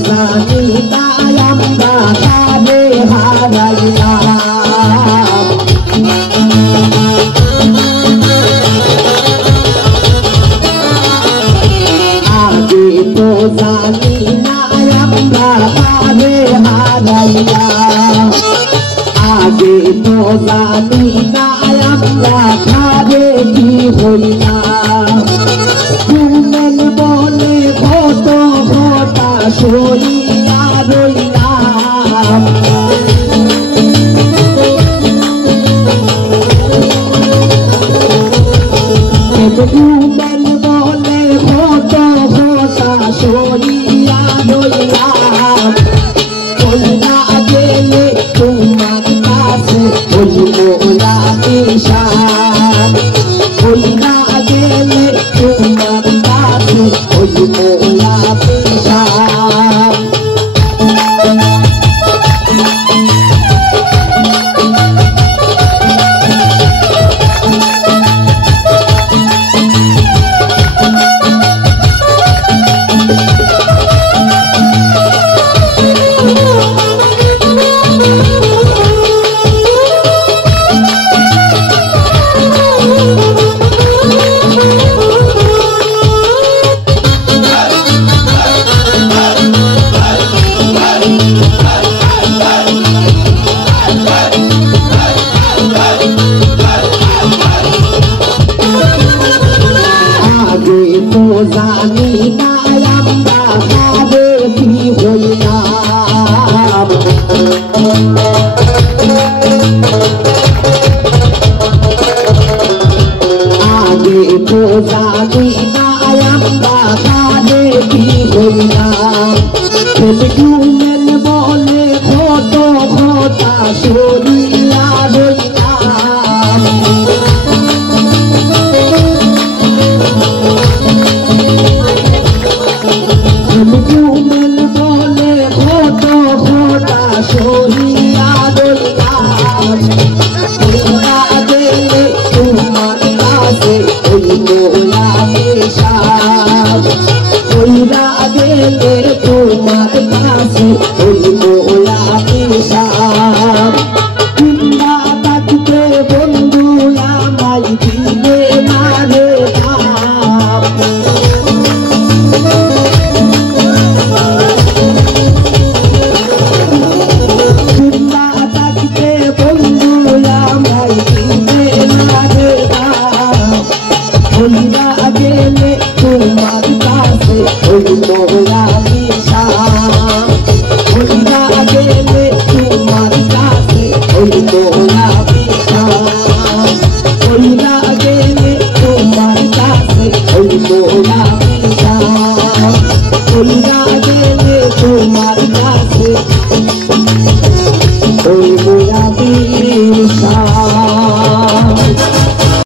জানি না আমরা কারে হারাইলাম আগে তো জানি না আমরা কারে হারাইলাম আগে তো জানি না আমরা কারে কি হইলাম ঘুমেন বলে কত ঘটা সইয়া রইলাম ঘুমেন বলে কত ঘটা সইয়া রইলাম কইরা গেলে তোমার কাছে ওই মোলা নিশান কইরা গেলে তোমার কাছে ওই মোলা নিশান জানি না আমরা কারে কি হইলাম আগে তো জানি না আমরা কারে কি হইলাম ঘুমেন বলে কত কথা সরিয়া রইলাম ঘুমেন বলে কত ঘটা সরিয়া রইলাম কইরা গেলে তোমার কাছে ওই মোলা নিশান কইরা গেলে তোমার কাছে ওই মোলা নিশান জিন্দা থাকতে বন্ধু আমায় দিবে না রে কইরা গেলে তোমার কাছে ওই মোলা নিশান কইরা গেলে তোমার কাছে ওই